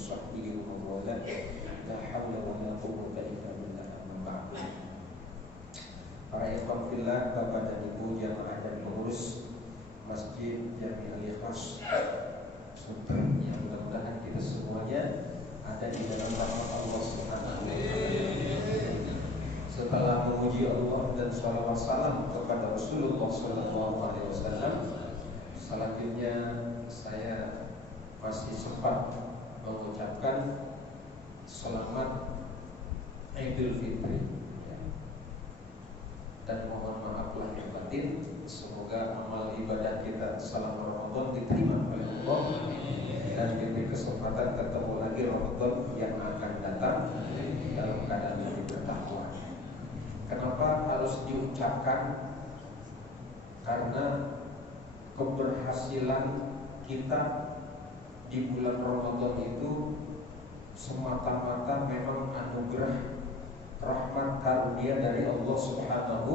sahbihi wa man wala. La haula wala quwwata illa billah. Amma ba'd. Para ikhwan fillah, Bapak dan Ibu jamaah dan pengurus Masjid Jami'ul Ikhlas Sultan, yang mudah-mudahan kita semuanya ada di dalam rahmat Allah Subhanahu wa taala. Setelah memuji Allah dan shalawat salam kepada Rasulullah sallallahu alaihi wasallam, selanjutnya saya masih sempat mengucapkan selamat Idul Fitri dan mohon maaf lahir batin. Semoga amal ibadah kita selama Ramadan diterima oleh Allah dan diberi kesempatan ketemu lagi Ramadan yang akan datang dalam keadaan lebih bertakwa. Kenapa harus diucapkan? Karena keberhasilan kita di bulan Ramadan itu semata-mata memang anugerah rahmat karunia dari Allah Subhanahu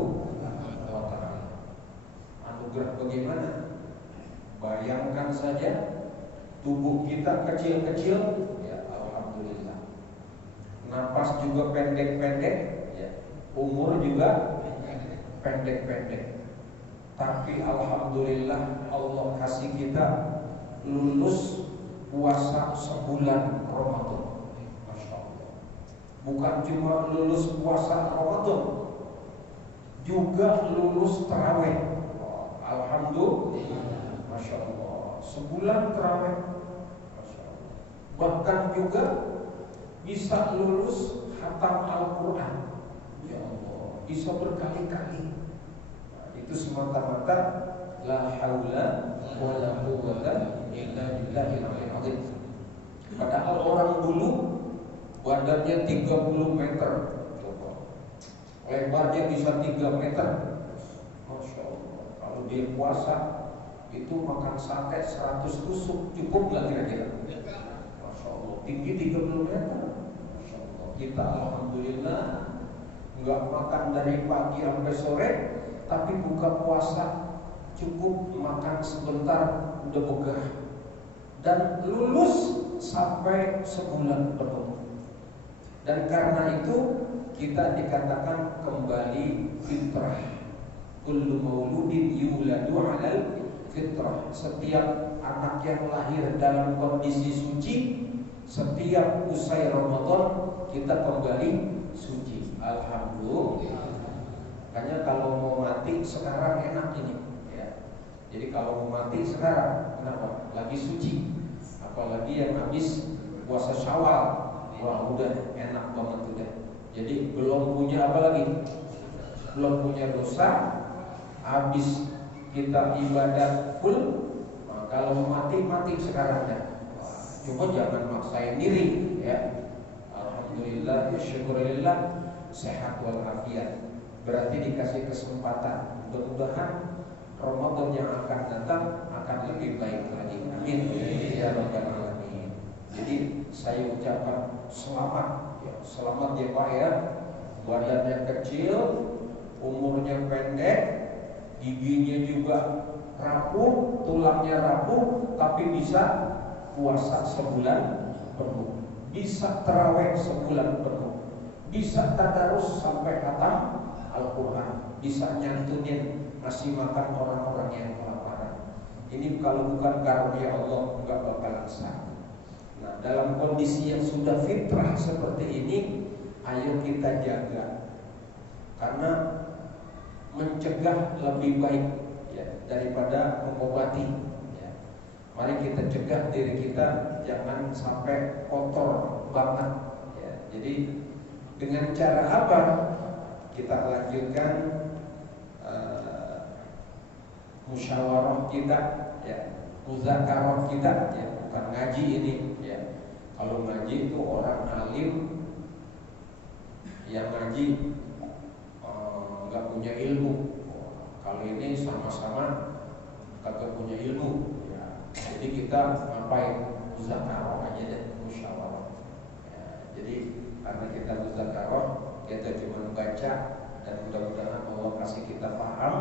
wa taala. Anugerah bagaimana? Bayangkan saja, tubuh kita kecil-kecil, ya alhamdulillah. Napas juga pendek-pendek, ya. Umur juga pendek-pendek. Tapi alhamdulillah Allah kasih kita lulus puasa sebulan Ramadan. Bukan cuma lulus puasa Ramadan, juga lulus tarawih. Alhamdulillah, masya Allah, sebulan tarawih, masya Allah. Bahkan juga bisa lulus khatam Al-Quran, ya Allah, bisa berkali-kali. Nah, itu semata-mata la haula wala quwwata illa billahil azim. Padahal orang dulu badannya 30 meter, lebarnya bisa 3 meter. Masya Allah, kalau dia puasa itu makan sate 100 tusuk, cukup gak kira-kira? Masya Allah, tinggi 30 meter. Masya Allah, kita alhamdulillah nggak makan dari pagi sampai sore, tapi buka puasa cukup makan sebentar udah begah, dan lulus sampai sebulan penuh. Dan karena itu kita dikatakan kembali fitrah. Kullu mauludin yuladu 'alal fitrah. Setiap anak yang lahir dalam kondisi suci, setiap usai Ramadan kita kembali suci. Alhamdulillah. Makanya kalau mau mati sekarang enak ini, ya. Jadi kalau mau mati sekarang, kenapa? Lagi suci. Apalagi yang habis puasa Syawal. Wah udah enak banget udah. Jadi belum punya apa lagi? Belum punya dosa. Habis kita ibadah full. Nah, kalau mati sekarang ya. Cuma jangan maksain diri, ya. Alhamdulillah, ya syukurillah, sehat walafiat. Berarti dikasih kesempatan. Mudah-mudahan Ramadan yang akan datang akan lebih baik lagi. Amin. Ya Rabbal alamin. Jadi saya ucapkan selamat, ya, selamat ya Pak ya. Badannya kecil, umurnya pendek, giginya juga rapuh, tulangnya rapuh, tapi bisa puasa sebulan penuh, bisa tarawih sebulan penuh, bisa tadarus sampai khatam Al-Quran, bisa nyantunin ngasih makan orang-orang yang kelaparan. Ini kalau bukan karunia Allah nggak bakalan sah. Nah, dalam kondisi yang sudah fitrah seperti ini, ayo kita jaga, karena mencegah lebih baik, ya, daripada mengobati, ya. Mari kita cegah diri kita jangan sampai kotor banget, ya. Jadi dengan cara apa? Kita lanjutkan musyawarah kita, ya, muzakarah kita, ya, bukan ngaji ini, ya. Kalau ngaji itu orang alim yang ngaji nggak punya ilmu. Kalau ini sama-sama kagak punya ilmu, ya. Jadi kita ngapain? Muzakarah aja deh, musyawarah, ya. Jadi karena kita muzakarah, kita cuma baca, dan mudah-mudahan Allah kasih kita paham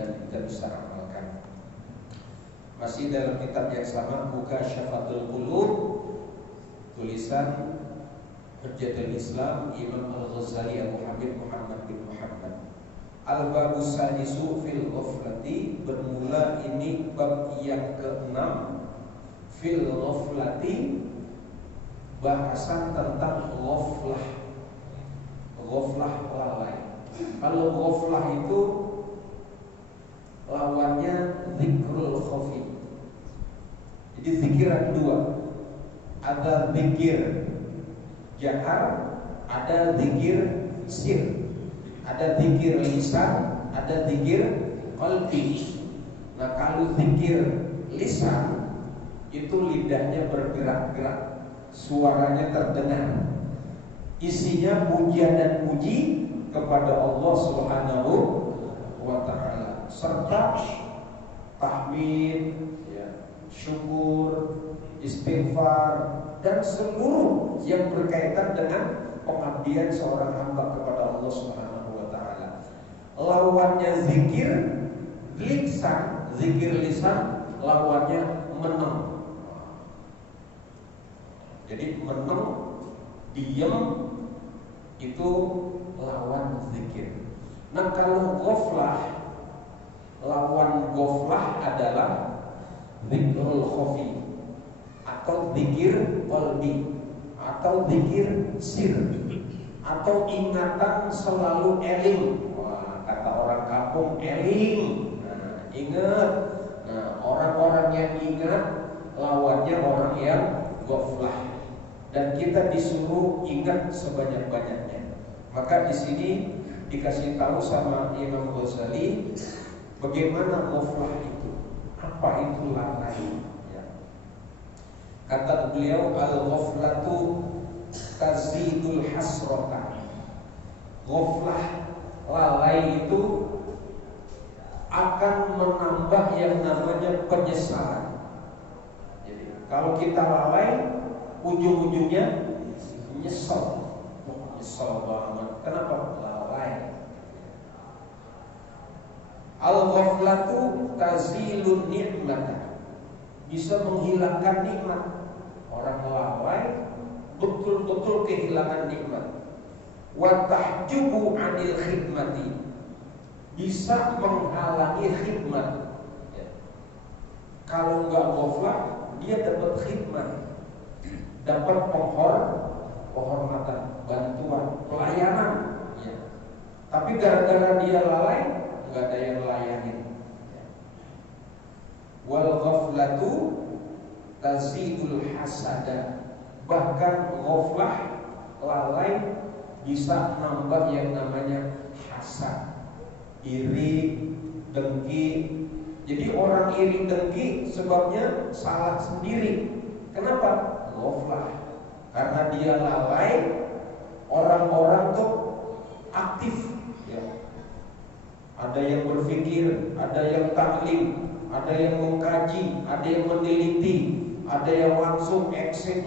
dan kita bisa amalkan. Masih dalam kitab yang sama, Mukasyafatul Qulub, tulisan Hujjatul Islam Imam Al-Ghazali Abu Hamid Muhammad bin Muhammad. Al-Babus Sadisu fil Ghaflati, bermula ini bab yang ke-6 fil Ghaflati, bahasan tentang ghaflah. Ghaflah lalai. Kalau ghaflah itu lawannya zikrul khafi. Jadi zikir ada dua. Ada zikir jahar, ada zikir sir. Ada zikir lisan, ada zikir qalbi. Nah, kalau zikir lisan itu lidahnya bergerak-gerak, suaranya terdengar, isinya pujian dan puji kepada Allah Subhanahu wa ta'ala, serta tahmid, ya, syukur, istighfar, dan seluruh yang berkaitan dengan pengabdian seorang hamba kepada Allah Subhanahu wa ta'ala. Lawannya zikir lisan, zikir lisan lawannya meneng. Jadi meneng, diam, itu lawan zikir. Nah, kalau ghaflah, lawan ghaflah adalah zikrul khafi atau zikir qalbi atau zikir sir atau ingatan selalu eling. Wah, kata orang kampung eling. Nah, ingat. Nah, orang-orang yang ingat lawannya orang yang ghaflah. Dan kita disuruh ingat sebanyak-banyaknya. Maka di sini dikasih tahu sama Imam Ghazali bagaimana ghaflah itu, apa itu lalai. Ya. Kata beliau, al-ghaflatu tazidul hasrata. Ghaflah, lalai itu akan menambah yang namanya penyesalan. Jadi kalau kita lalai, ujung-ujungnya nyesel. Nyesel banget. Kenapa? Lalai. Al-ghaflatu tazilun ni'mata, bisa menghilangkan nikmat. Orang lalai betul-betul kehilangan nikmat. Wa tahjubu 'anil khidmati, bisa menghalangi khidmat. Ya. Kalau enggak ghaflah, dia dapat khidmat, dapat penghormatan, bantuan, pelayanan. Ya. Tapi gara-gara dia lalai, nggak ada yang layanin. Ya. Wal ghaflatu tazidul hasada, bahkan ghaflah, lalai, bisa nambah yang namanya hasad, iri, dengki. Jadi orang iri dengki sebabnya salah sendiri. Kenapa? Ghaflah. Karena dia lalai, orang-orang tuh aktif. Ya. Ada yang berpikir, ada yang taklim, ada yang mengkaji, ada yang meneliti, ada yang langsung exit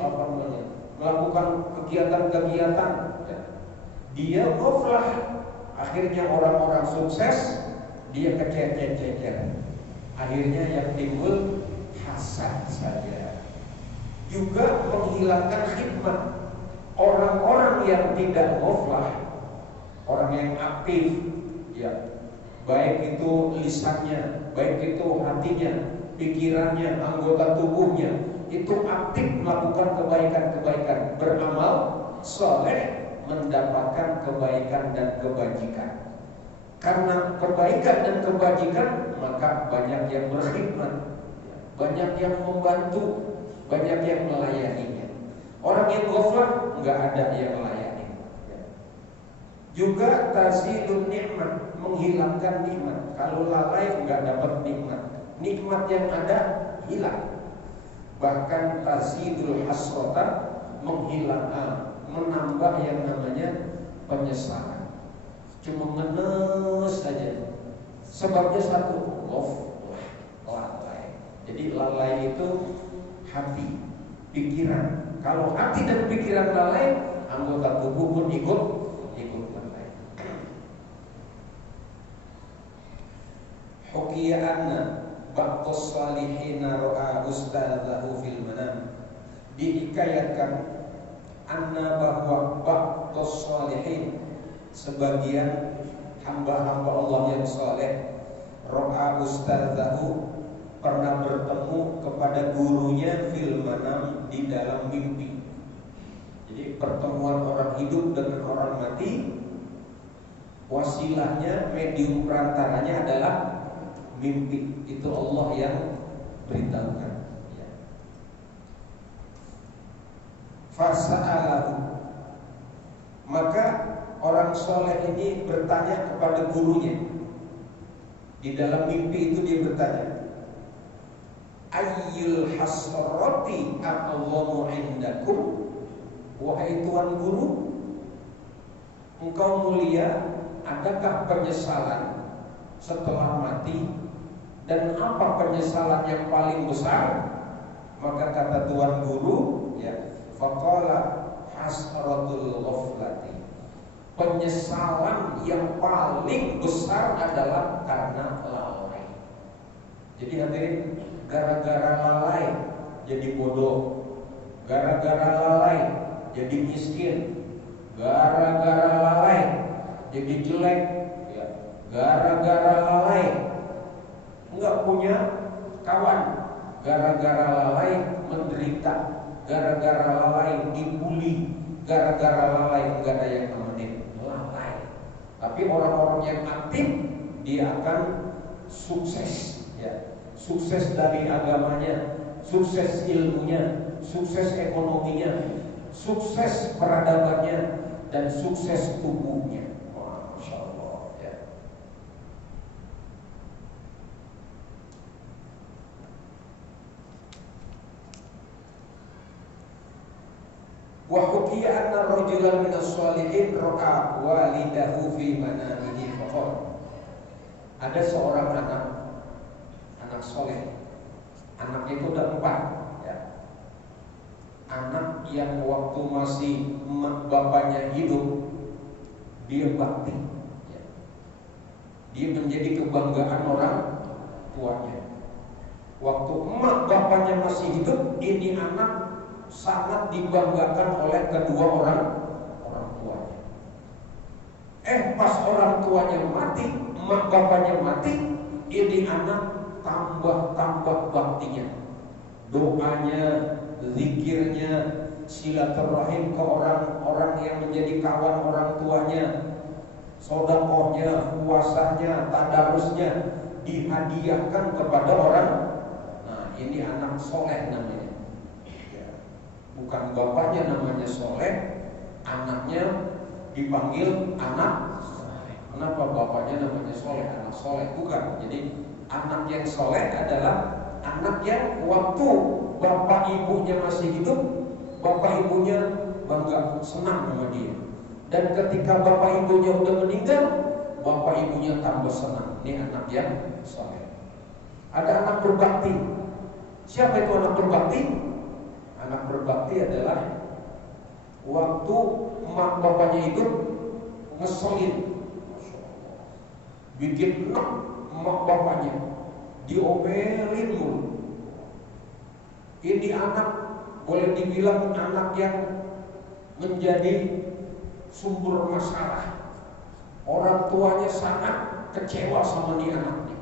melakukan kegiatan-kegiatan. Ya. Dia ghaflah. Akhirnya orang-orang sukses, dia kececer-cecer. Akhirnya yang timbul hasad saja. Juga menghilangkan khidmat. Orang-orang yang tidak ghaflah, orang yang aktif, ya, baik itu lisannya, baik itu hatinya, pikirannya, anggota tubuhnya, itu aktif melakukan kebaikan-kebaikan, beramal soleh, mendapatkan kebaikan dan kebajikan. Karena kebaikan dan kebajikan, maka banyak yang berkhidmat, banyak yang membantu, banyak yang melayaninya. Orang yang ghaflah nggak ada yang melayani. Juga tazilun nikmat, menghilangkan nikmat. Kalau lalai nggak dapat nikmat, nikmat yang ada hilang. Bahkan tazidul hasrata, menambah yang namanya penyesalan. Cuma ngenes saja. Sebabnya satu, lalai. Jadi lalai itu hati, pikiran. Kalau hati dan pikiran lalai, anggota tubuh pun ikut lalai. Hukiya'anna ba'dus salihina ra'a ustadzahu fil manam. dihikayatkan anna bahwa ba'dus shalihin, sebagian hamba-hamba Allah yang saleh, ra'a ustadzahu, pernah bertemu kepada gurunya fil manam, di dalam mimpi. Jadi pertemuan orang hidup dengan orang mati, wasilahnya, medium perantaranya adalah mimpi. Itu Allah yang beritahukan. Ya. Fasa'alahu, maka orang soleh ini bertanya kepada gurunya. Di dalam mimpi itu dia bertanya, ayyul hasrati a'zamu indakum, wahai tuan guru, engkau mulia, adakah penyesalan setelah mati, dan apa penyesalan yang paling besar? Maka kata tuan guru, ya, faqala hasratul ghaflati, penyesalan yang paling besar adalah karena lalai. Jadi hadirin, gara-gara lalai jadi bodoh, gara-gara lalai jadi miskin, gara-gara lalai jadi jelek, ya. Gara-gara lalai nggak punya kawan, gara-gara lalai menderita, gara-gara lalai dibully, gara-gara lalai nggak ada yang nemenin. Lalai. Tapi orang-orang yang aktif dia akan sukses, ya. Sukses dari agamanya, sukses ilmunya, sukses ekonominya, sukses peradabannya, dan sukses tubuhnya. Masya Allah, ya. Wa hukiya anna rajulan minas shalihin ra'a walidahu fi manamihi faqala. Ada seorang anak soleh, anaknya itu udah 4, ya. Anak yang waktu masih bapaknya hidup dia bakti, ya. Dia menjadi kebanggaan orang tuanya. Waktu emak bapaknya masih hidup, ini anak sangat dibanggakan oleh kedua orang tuanya. Pas orang tuanya mati, emak bapaknya mati, ini anak tambah baktinya, doanya, zikirnya, silaturahim ke orang-orang yang menjadi kawan orang tuanya, sedekahnya, puasanya, tadarusnya dihadiahkan kepada orang. Nah, ini anak soleh namanya, ya. Bukan bapaknya namanya soleh, anaknya dipanggil anak. Kenapa bapaknya namanya soleh, anak soleh? Bukan. Jadi anak yang soleh adalah anak yang waktu bapak ibunya masih hidup, bapak ibunya bangga, senang sama dia. Dan ketika bapak ibunya udah meninggal, bapak ibunya tambah senang. Ini anak yang soleh. Ada anak berbakti. Siapa itu anak berbakti? Anak berbakti adalah waktu emak bapaknya hidup ngeselin, bikin enak emak bapaknya, diomelin mulu. Ini anak boleh dibilang anak yang menjadi sumber masalah. Orang tuanya sangat kecewa sama nih anaknya.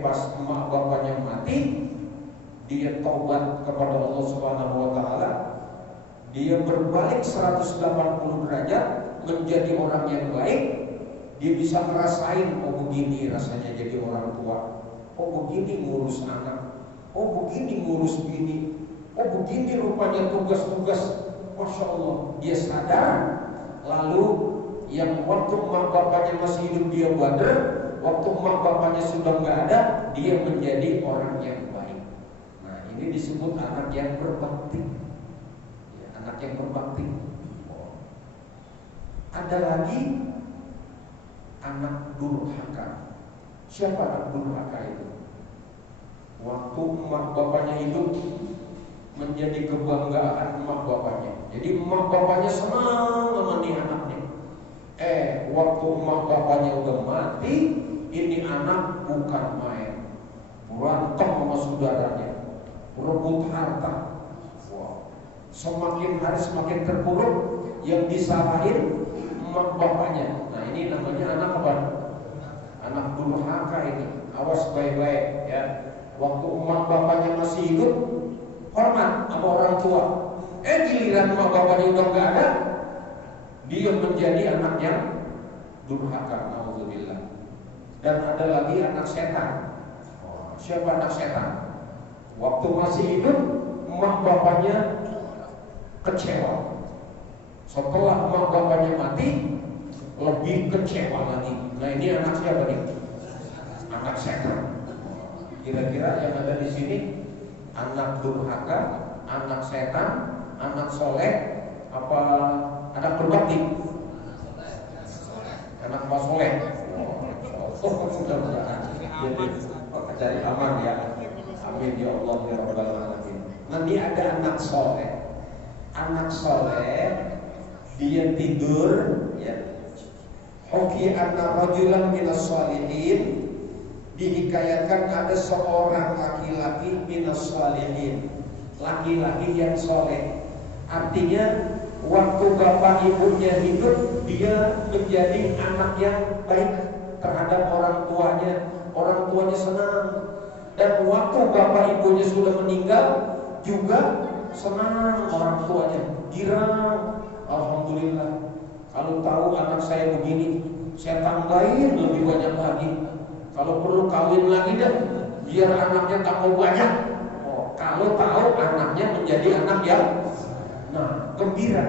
Pas emak bapaknya mati, dia taubat kepada Allah Subhanahu wa taala. Dia berbalik 180 derajat menjadi orang yang baik. Dia bisa ngerasain, oh begini rasanya jadi orang tua, oh begini ngurus anak, oh begini ngurus bini, oh begini rupanya tugas-tugas. Masya Allah, dia sadar. Lalu yang waktu emak bapaknya masih hidup dia badar, waktu emak bapaknya sudah nggak ada, dia menjadi orang yang baik. Nah, ini disebut anak yang berbakti, ya, anak yang berbakti. Ada lagi anak durhaka. Siapa anak durhaka itu? Waktu emak bapaknya hidup menjadi kebanggaan emak bapaknya. Jadi emak bapaknya senang sama nih anaknya. Waktu emak bapaknya udah mati, ini anak bukan main, berantem sama saudaranya, berebut harta. Wow. Semakin hari semakin terpuruk, yang disalahin emak bapaknya. Nah ini namanya anak apa? Anak durhaka ini. Awas baik-baik ya. Waktu emak bapaknya masih hidup, hormat sama orang tua. Giliran emak bapaknya udah nggak ada, dia menjadi anak yang durhaka. Nauzubillah. Dan ada lagi anak setan. Siapa anak setan? Waktu masih hidup, emak bapaknya kecewa. Setelah emak bapaknya mati, lebih kecewa lagi. Nah ini anak siapa nih? Anak setan. Kira-kira yang ada di sini anak durhaka, anak setan, anak soleh, apa anak berbakti? Anak Pak Soleh. Mudah-mudahan cari aman ya. Amin ya Allah ya Rabbal Alamin. Nanti ada anak soleh. Anak soleh dia tidur ya. Hoki anna rajulan minas shalihin, dihikayatkan ada seorang laki-laki minas shalihin, laki-laki yang soleh. Artinya waktu bapak ibunya hidup, dia menjadi anak yang baik terhadap orang tuanya. Orang tuanya senang. Dan waktu bapak ibunya sudah meninggal, juga senang orang tuanya. Girang, alhamdulillah. Kalau tahu anak saya begini, saya tambahin lebih banyak lagi. Kalau perlu kawin lagi dah, biar anaknya tambah banyak. Kalau tahu anaknya menjadi anak yang gembira.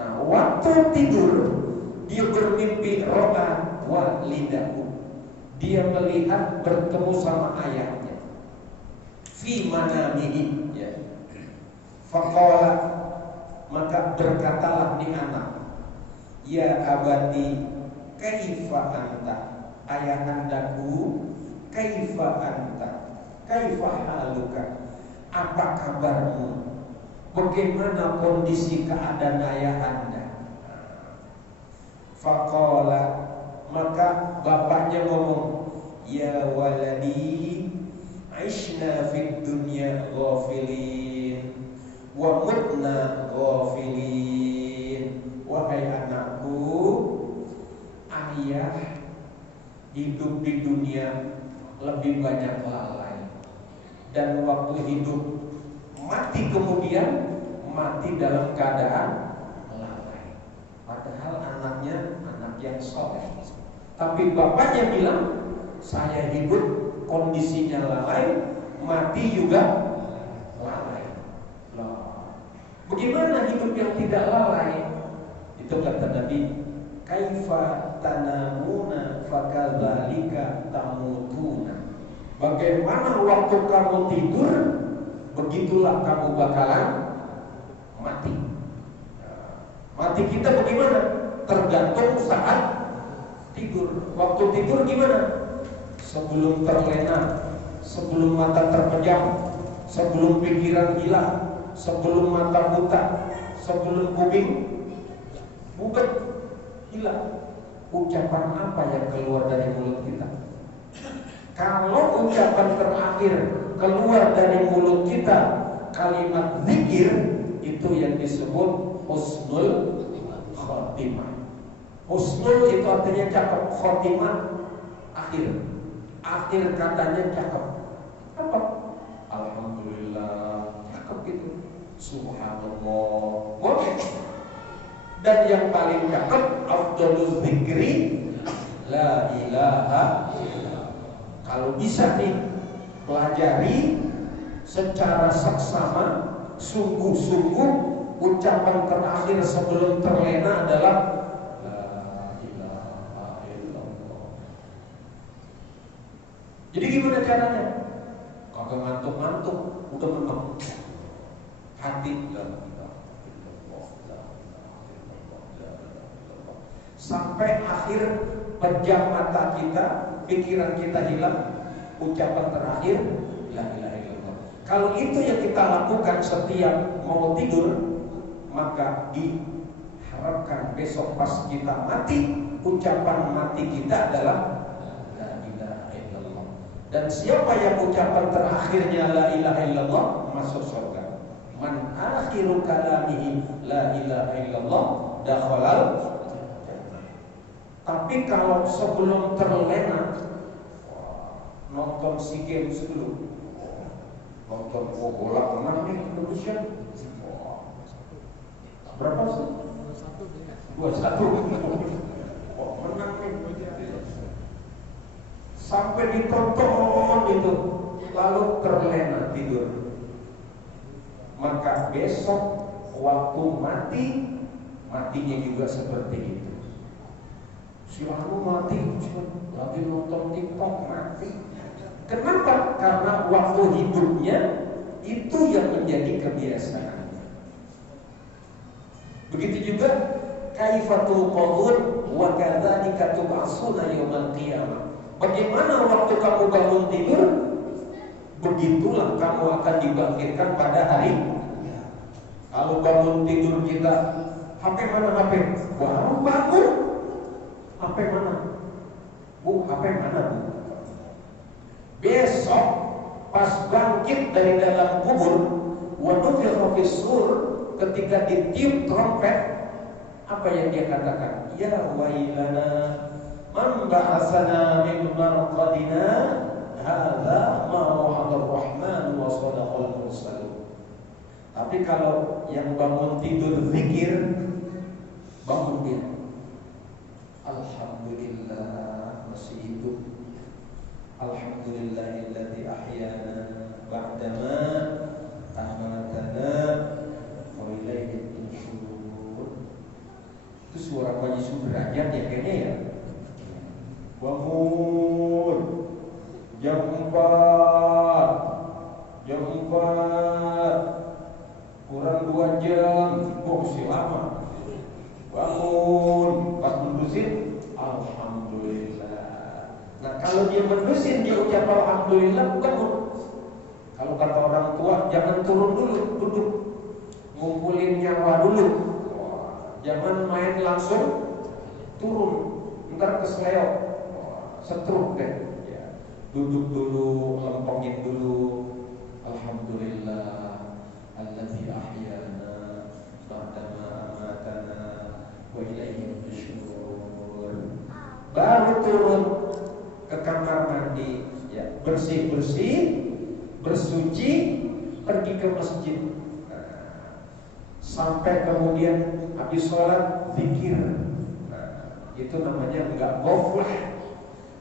Nah, waktu tidur dia bermimpi ro'a walidahu. Dia melihat bertemu sama ayahnya. Fi manamihi ya. Faqala, maka berkatalah nih anak, ya abati kaifa anta, ayahandaku, kaifa anta, kaifa haluka, apa kabarmu, bagaimana kondisi keadaan ayahanda. Faqala, maka bapaknya ngomong, ya waladi aishna fid dunya ghafilin wa mutna ghafilin. Wahai anakku, ayah hidup di dunia lebih banyak lalai, dan waktu hidup mati kemudian mati dalam keadaan lalai. Padahal anaknya anak yang soleh. Tapi bapaknya bilang, saya hidup kondisinya lalai, mati juga lalai. Loh, bagaimana hidup yang tidak lalai? Itu kata Nabi, kaifa tanamuna fakadzalika tamutuna. Bagaimana waktu kamu tidur, begitulah kamu bakalan mati. Mati kita bagaimana? Tergantung saat tidur. Waktu tidur gimana? Sebelum terlena, sebelum mata terpejam, sebelum pikiran hilang, sebelum mata buta, sebelum kuping bubat hilang. Ucapan apa yang keluar dari mulut kita? Kalau ucapan terakhir keluar dari mulut kita kalimat zikir, itu yang disebut husnul khotimah. Husnul itu artinya cakep, khotimah akhir. Akhir katanya cakep. Apa? Alhamdulillah, cakep gitu. Subhanallah. Boleh. Dan yang paling cakep, afdalul zikri la ilaha illallah. Kalau bisa nih pelajari secara saksama, sungguh-sungguh, ucapan terakhir sebelum terlena adalah jadi gimana caranya? Kagak ngantuk-ngantuk, udah mentok. Hati sampai akhir pejam mata kita, pikiran kita hilang, ucapan terakhir la ilaha illallah. Kalau itu yang kita lakukan setiap mau tidur, maka diharapkan besok pas kita mati, ucapan mati kita adalah dan siapa yang ucapan terakhirnya la ilaha illallah masuk surga. Man akhiru kalamihi la ilaha illallah dakhalal jannah. Tapi kalau sebelum terlena, nonton SEA Games dulu, nonton bola menang nih Indonesia, berapa sih? 2-1. Menang nih. Sampai ditonton itu, lalu terlena tidur. Maka besok waktu mati, matinya juga seperti itu. Selalu mati, lagi nonton TikTok mati. Kenapa? Karena waktu hidupnya itu yang menjadi kebiasaan. Begitu juga kaifatul qubur wa kadzalika tub'atsuna yaumil qiyamah. Bagaimana waktu kamu bangun tidur, begitulah kamu akan dibangkitkan pada hari. Kalau bangun tidur kita, HP mana HP? Baru bangun, HP mana? Bu, HP mana bu? Besok pas bangkit dari dalam kubur, wa nufikha fis-sur, ketika ditiup trompet, apa yang dia katakan? Ya wailana man ba'atsana min marqadina hadza ma wa'ada ar-rahman wa sadaqal mursalun. Tapi kalau yang bangun tidur zikir, bangun dia, alhamdulillah masih hidup, alhamdulillahilladzi ahyana ba'dama amatana wa ilaihi nusyur. Itu suara Pak Haji Sudrajat ya kayaknya ya. Bangun jam 4 kurang 2 jam, masih lama. Bangun, pas mendusin, alhamdulillah. Nah kalau dia mendusin, dia ucap alhamdulillah, bangun. Kalau kata orang tua, jangan turun dulu, duduk, ngumpulin nyawa dulu. Jangan main langsung turun, ntar kesleo, setruk deh. Ya. Duduk dulu, lempengin dulu. Alhamdulillah, alladzi ahyana ba'dama amatana wa ilaihi nusyur. Baru turun ke kamar mandi, ya, bersih-bersih, bersuci, pergi ke masjid. Sampai kemudian habis sholat zikir. Itu namanya enggak ghaflah.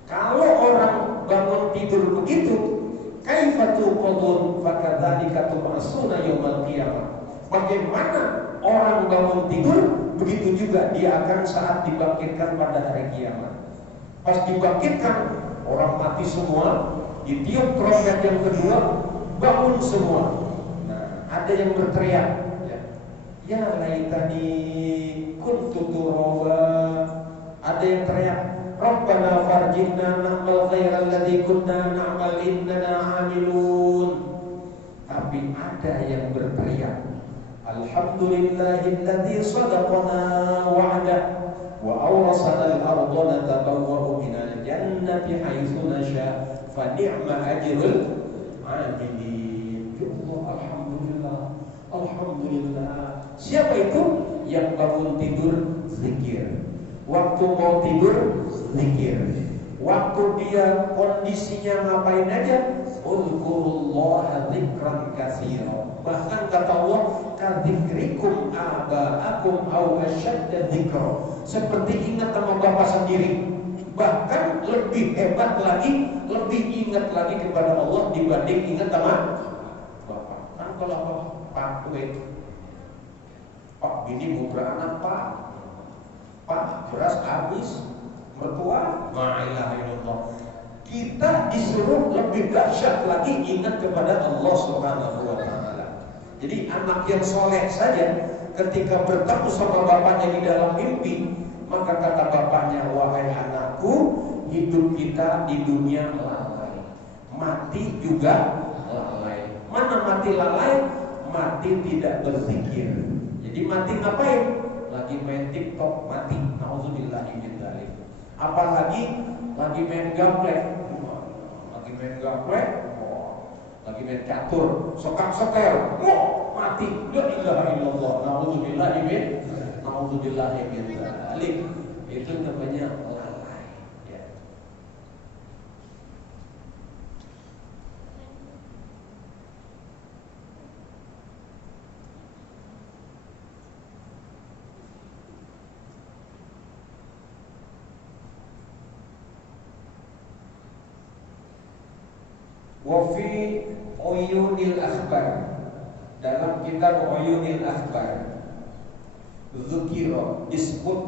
Kalau orang bangun tidur begitu, kaifatul qubur fakadzalika tub'atsuna yaumil qiyamah. Bagaimana orang bangun tidur, begitu juga dia akan saat dibangkitkan pada hari kiamat. Pas dibangkitkan, orang mati semua, ditiup trompet yang kedua, bangun semua. Nah, ada yang berteriak, ya laitani kuntu turaba. Ada yang teriak, Rabbana farjinna na'mal ghairal ladzi kunna na'mal innana 'amilun. Tapi ada yang berteriak, alhamdulillahilladzi sadaqana wa'ada wa awrasana al-ardha natabawwa'u minal jannati haitsu nasha fa ni'ma ajrul 'amilin. Alhamdulillah, alhamdulillah. Siapa itu? Yang bangun tidur zikir. Waktu mau tidur zikir. Waktu dia kondisinya ngapain aja, uzkurullaha dzikran katsira. Bahkan kata Allah, kadzikrikum aba'akum aw asyadda dzikra. Seperti ingat sama bapak sendiri. Bahkan lebih hebat lagi, lebih ingat lagi kepada Allah dibanding ingat sama bapak. Kan kalau Pak duit, Pak bini mau beranak Pak beras habis, mertua la ilaha illallah. Kita disuruh lebih dahsyat lagi ingat kepada Allah Subhanahu wa taala. Jadi anak yang soleh saja ketika bertemu sama bapaknya di dalam mimpi, maka kata bapaknya, wahai anakku, hidup kita di dunia lalai, mati juga lalai. Mana mati lalai? Mati tidak berzikir. Jadi mati ngapain? Lagi main TikTok, mati. Nauzubillahi min dzalik. Apalagi lagi main gaplek, lagi main catur, sokak-sokel, mati mati. La ilaha illallah. Nauzubillahi min dzalik. Itu namanya lalai. Ya. Wafi Uyunil Akhbar, dalam kitab Uyunil Akhbar Dzukira disebut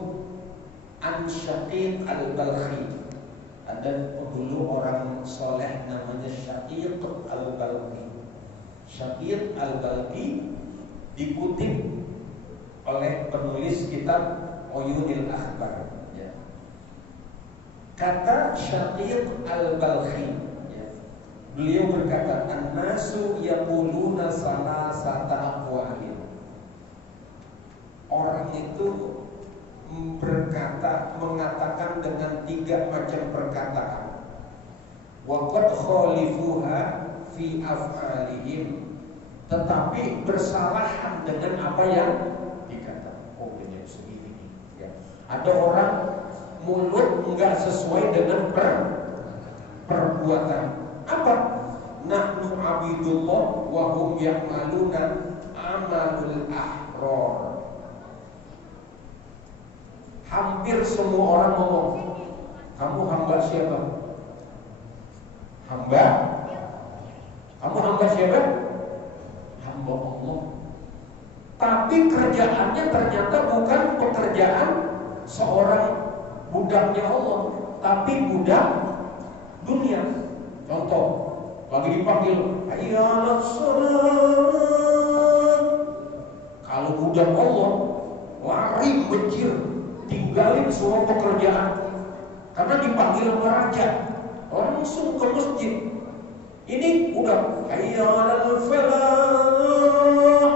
An Syaqiq al-Balkhi. Ada dulu orang soleh namanya Syaqiq al-Balkhi. Syaqiq al-Balkhi dikutip oleh penulis kitab Uyunil Akhbar, ya. Kata Syaqiq al-Balkhi, beliau berkata, an-nasu yaquluna salasata aqwalin. Orang itu mengatakan dengan 3 macam perkataan. Wa qad khalifuha fi af'alihim, tetapi bersalahan dengan apa yang dikatakan. Oh, ini segini. Ya. Ada orang mulut enggak sesuai dengan perbuatan. Apa? Nahnu abidullah wa hum ya'maluna amalul ahrar. Hampir semua orang ngomong, kamu hamba siapa? Hamba? Kamu hamba siapa? Hamba Allah. Tapi kerjaannya ternyata bukan pekerjaan seorang budaknya Allah, tapi budak dunia. Contoh, lagi dipanggil hayya 'alas shalah. Kalau budak Allah lari mencir, tinggalin semua pekerjaan karena dipanggil sama raja, langsung ke masjid. Ini udah hayya 'alal falah,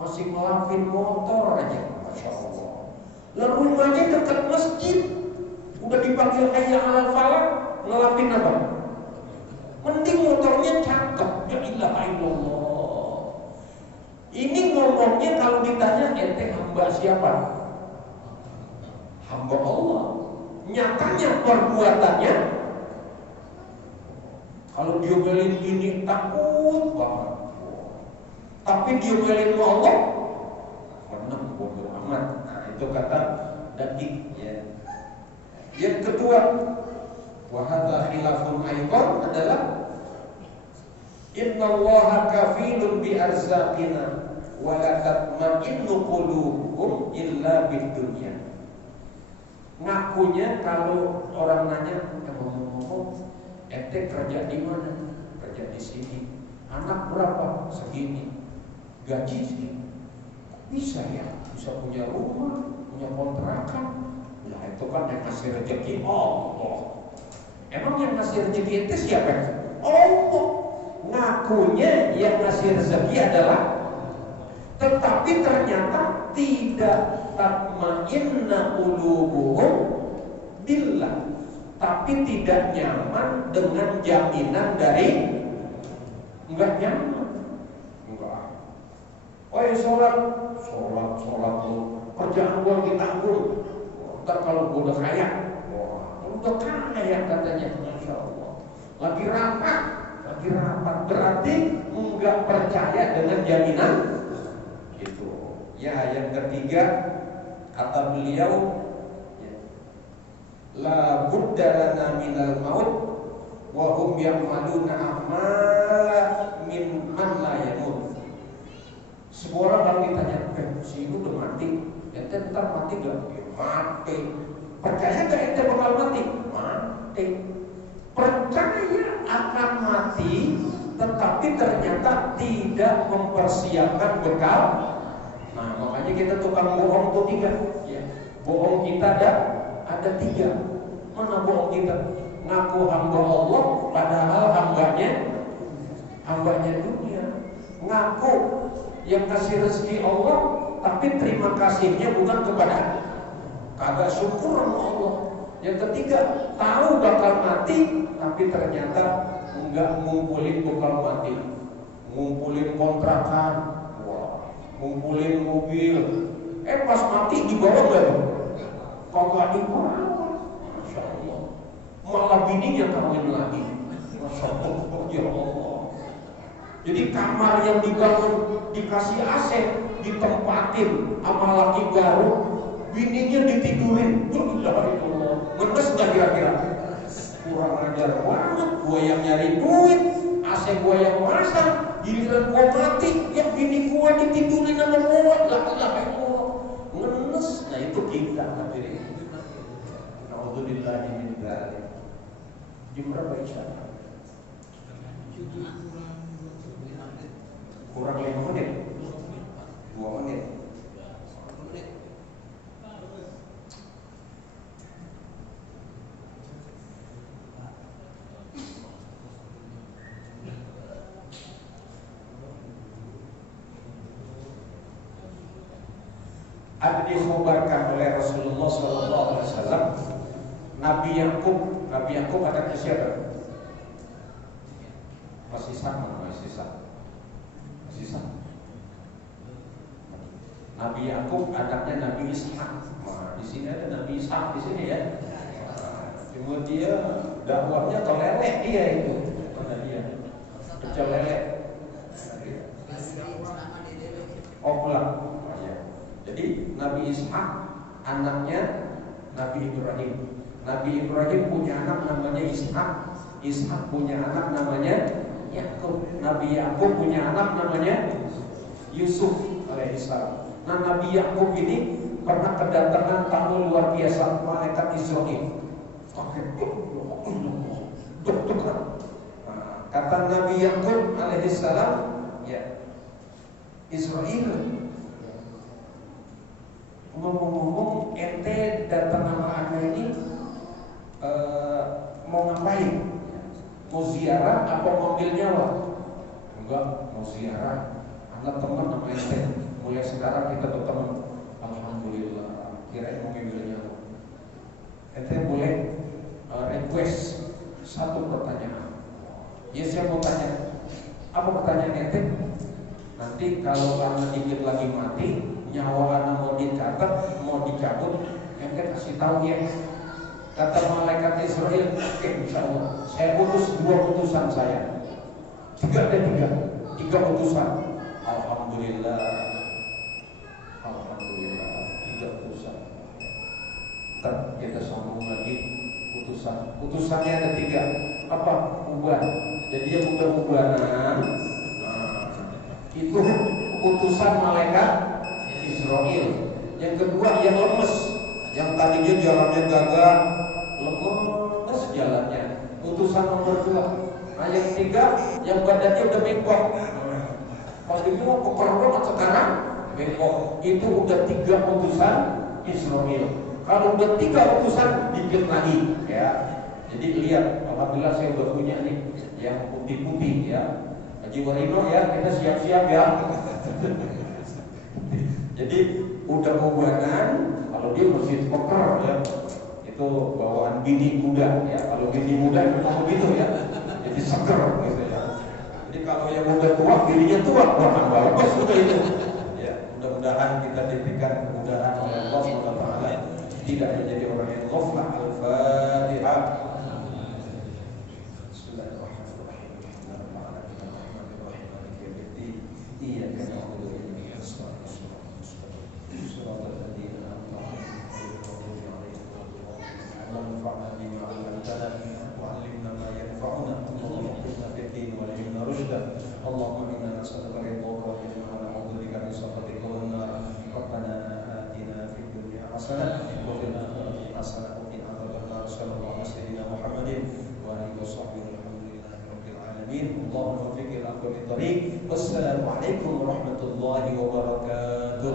masih ngelapin motor aja, masya Allah. Lalu rumahnya dekat masjid, udah dipanggil hayya 'alal falah, ngelapin apa? Mending motornya cakep. Ya ilaha illallah. Ini ngomongnya kalau ditanya ente hamba siapa? Hamba Allah. Nyatanya perbuatannya, kalau diomelin gini takut banget, tapi diomelin Allah menang bodoh amat. Nah, itu kata daging, ya. Yang kedua, wahada khilafun aidan adalah innallaha kafilun bi arzaqina wa la tatma'innu qulubuhum illa bid dunya. Ngakunya kalau orang nanya, ngomong-ngomong, ente kerja di mana? Kerja di sini. Anak berapa? Segini. Gaji segini. Bisa ya? Bisa punya rumah, punya kontrakan. Nah, itu kan yang ngasih rezeki Allah. Emang yang ngasih rezeki itu siapa? Allah. Ngakunya yang ngasih rezeki adalah, tetapi ternyata tidak tatma'inna qulubuhum billah, tapi tidak nyaman dengan jaminan dari, enggak nyaman. Enggak. Oh ya sholat lu, kerjaan gua ditanggung. Ntar kalau gua udah kaya, udah kaya katanya, masya Allah. Lagi rapat berarti enggak percaya dengan jaminan itu. Ya, yang ketiga kata beliau, la budda lana minal maut wa hum ya'maluna a'mala min man la yamut. Semua orang kalau ditanya, si itu udah mati, ente ntar mati gak? Ya, mati. Percaya gak ente bakal mati? Mati. Percaya akan mati, tetapi ternyata tidak mempersiapkan bekal. Nah, makanya kita tukang bohong tuh 3. Ya. Bohong kita ada 3. Mana bohong kita? Ngaku hamba Allah, padahal hambanya dunia. Ngaku yang kasih rezeki Allah, tapi terima kasihnya bukan kepada, kagak syukur sama Allah. Yang ketiga, tahu bakal mati, tapi ternyata enggak ngumpulin bekal mati, ngumpulin kontrakan, Wah, ngumpulin mobil. Pas mati dibawa nggak? Kagak dibawa. Masya Allah. Malah bininya kawin lagi. Masya Allah. Ya Allah. Jadi kamar yang dibangun dikasih AC, ditempatin sama laki baru, bininya ditidurin. Ngenes nggak kira-kira? Kurang ajar banget. Gua yang nyari duit, AC gua yang masak, giliran gua mati, yang bini gua ditidurin sama gua. Lah, ngenes. Nah itu kita hadirin. Alhamdulillah min dzalik. Jam berapa Isya? Kurang 5 menit. 2 menit. Ada dikhabarkan oleh Rasulullah SAW, Nabi Yakub anaknya siapa? Masih sama. Nabi Yakub anaknya Nabi Ishak. Nah, di sini ada Nabi Ishak di sini ya. Cuma dia dakwahnya tolelek dia itu. Mana dia? Pecel lele. Pulang. Jadi Nabi Ishak anaknya Nabi Ibrahim. Nabi Ibrahim punya anak namanya Ishak. Ishak punya anak namanya Yakub. Nabi Yakub punya anak namanya Yusuf alaihissalam. Nah Nabi Yakub ini pernah kedatangan tamu luar biasa, malaikat Israel. Kata Nabi Yakub alaihissalam, ya Israel, ngomong-ngomong ente datang sama anak ini mau ngapain? Mau ziarah apa mau ambil nyawa? Enggak, mau ziarah. Anak teman sama ente. Mulai sekarang kita berteman. Alhamdulillah. Kirain mau ambil nyawa. Ente boleh request satu pertanyaan. Ya saya mau tanya. Apa pertanyaan ente? Nanti kalau anak dikit lagi mati, nyawa anak mau dicatat, mau dicabut, ente kasih tahu ya. Kata malaikat Israel, oke, insya Allah, saya putus 2 putusan saya. 3 putusan. Alhamdulillah, 3 putusan. Ntar kita sambung lagi putusan. Putusannya ada 3. Apa? Uban. Jadi yang uban-ubanan, itu putusan malaikat Israel. Yang kedua yang lemes, yang tadinya jalannya gagah, lemes jalannya. Putusan nomor 2. Nah yang 3, yang badannya udah bengkok. Pas itu keperluan sekarang bengkok. Itu udah 3 putusan Israel. Kalau udah 3 putusan dikit lagi, ya. Jadi lihat, alhamdulillah saya udah punya nih yang putih-putih ya. Haji Warino ya, kita siap-siap ya. Jadi udah ubanan, kalau dia masih peker ya, itu bawaan bini muda ya. Kalau bini muda memang begitu ya, jadi seger gitu ya. Jadi kalau yang udah tua, bininya tua, bahkan bagus juga itu. Ya, mudah-mudahan kita diberikan kemudahan oleh Allah SWT, tidak menjadi orang yang ghaflah. Al-Fatihah. اللهم إنا نسألك رضاك والجنة ونعوذ بك من سخطك والنار. ربنا آتنا في الدنيا حسنة وفي الآخرة حسنة وقنا عذاب النار. صلى الله على سيدنا محمد وآله وصحبه والحمد لله رب العالمين. اللهم وفق إلى أقوم الطريق. والسلام عليكم ورحمة الله وبركاته.